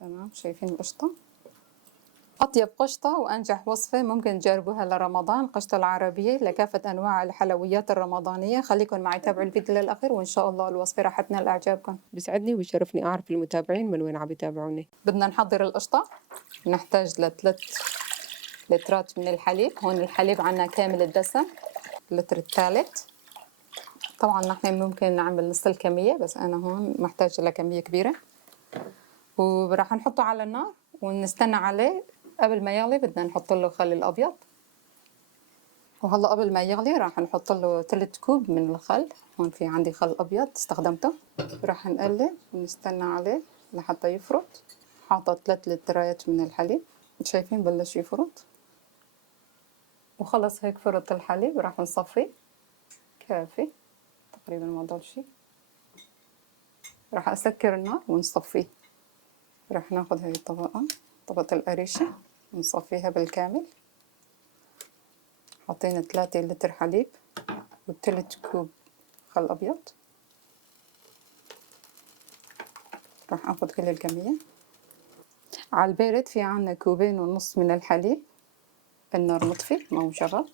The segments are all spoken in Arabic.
تمام. شايفين القشطة؟ أطيب قشطة وأنجح وصفة ممكن تجربوها لرمضان، قشطة العربية لكافة أنواع الحلويات الرمضانية. خليكم معي، تابعوا الفيديو للآخر وإن شاء الله الوصفة راح تنال إعجابكم. بيسعدني وبيشرفني أعرف المتابعين من وين عم يتابعوني. بدنا نحضر القشطة. نحتاج ل3 لترات من الحليب. هون الحليب عنا كامل الدسم، اللتر الثالث. طبعا نحن ممكن نعمل نص الكمية، بس أنا هون محتاجة لكمية كبيرة. وراح نحطه على النار ونستنى عليه. قبل ما يغلي بدنا نحط له خل الأبيض، وهلا قبل ما يغلي راح نحط له 3 كوب من الخل. هون في عندي خل أبيض استخدمته. راح نقلب ونستنى عليه لحتى يفرط. حاطة 3 لترات من الحليب، شايفين بلش يفرط. وخلص هيك فرط الحليب راح نصفيه. كافي تقريبا، ما ضل شي. راح أسكر النار ونصفيه. راح ناخد هاي الطبقة، طبقة القريشة، ونصفيها بالكامل. حطينا 3 لتر حليب و3 كوب خل أبيض. راح أخد كل الكمية. على البارد في عنا 2.5 كوب من الحليب، النار مطفي ما هو شغال،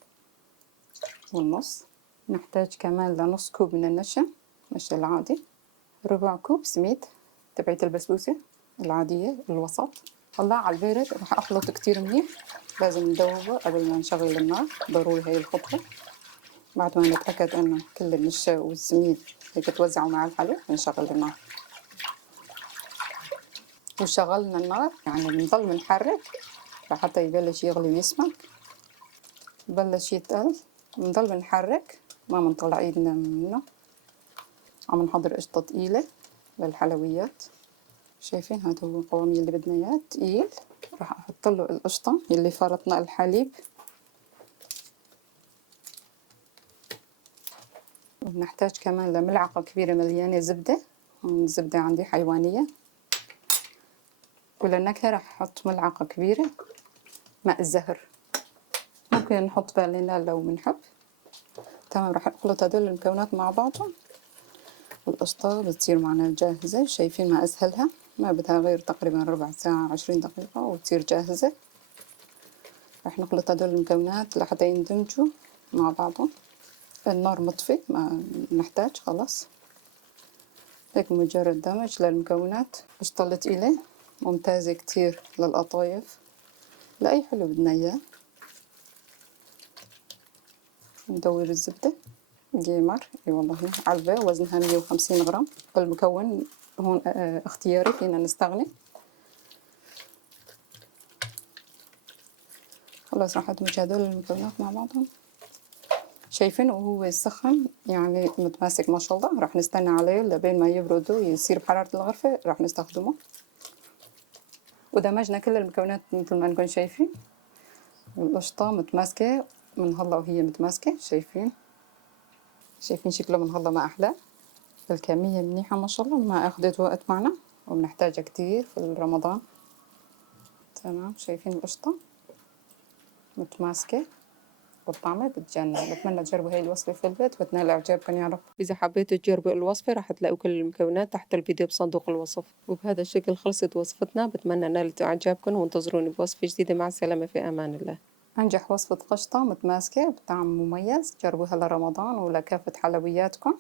والنص. نحتاج كمان لنص كوب من النشا، النشا العادي. ربع كوب سميد تبعية البسبوسة العادية الوسط. هلا على البارد راح أخلط كتير منيح. لازم ندوبه قبل ما نشغل النار، ضروري هاي الخطوة. بعد ما نتأكد إنه كل النشا والسميد هيك توزعوا مع الحليب نشغل النار. وشغلنا النار يعني بنضل بنحرك لحتى يبلش يغلي ويسمك. بلش يتقل بنضل بنحرك، ما بنطلع ايدنا منه. عم نحضر قشطة تقيلة للحلويات. شايفين هذا هو القوام اللي بدنا اياه، تقيل. راح احط له القشطة اللي فرطنا الحليب. وبنحتاج كمان لملعقة كبيرة مليانة زبدة. الزبدة عندي حيوانية. وللنكهة راح احط ملعقة كبيرة ماء الزهر، ممكن نحط فانيلا لو بنحب. تمام. راح اخلط هدول المكونات مع بعضهم والقشطة بتصير معنا جاهزة. شايفين ما اسهلها، ما بدها غير تقريبا ربع ساعة 20 دقيقة وتصير جاهزة. راح نخلط هدول المكونات لحتى يندمجوا مع بعضهم. النار مطفي، ما نحتاج خلاص. هيك مجرد دمج للمكونات. قشطة تقيلة ممتازة كتير للقطايف، لأي حلو بدنا اياه. ندور الزبدة جيمر، اي والله علبة وزنها 150 غرام. المكون هون اختياري، فينا نستغني. خلاص راح ادمج هدول المكونات مع بعضهم. شايفين وهو سخن يعني متماسك ما شاء الله. راح نستنى عليه لبين ما يبرد ويصير بحرارة الغرفة راح نستخدمه. ودمجنا كل المكونات مثل ما انكم شايفين. القشطة متماسكة من هلا وهي متماسكة. شايفين شكله من هلا ما أحلى. الكمية منيحة ما شاء الله، ما أخذت وقت معنا وبنحتاجها كتير في رمضان. تمام. شايفين القشطة متماسكة والطعمة بتجنن. بتمنى تجربوا هاي الوصفة في البيت وتنال إعجابكم يا رب. إذا حبيتوا تجربوا الوصفة راح تلاقوا كل المكونات تحت الفيديو بصندوق الوصف. وبهذا الشكل خلصت وصفتنا. بتمنى نالت إعجابكم وانتظروني بوصفة جديدة. مع السلامة، في أمان الله. أنجح وصفة قشطة متماسكة بطعم مميز. جربوها لرمضان ولكافة حلوياتكم.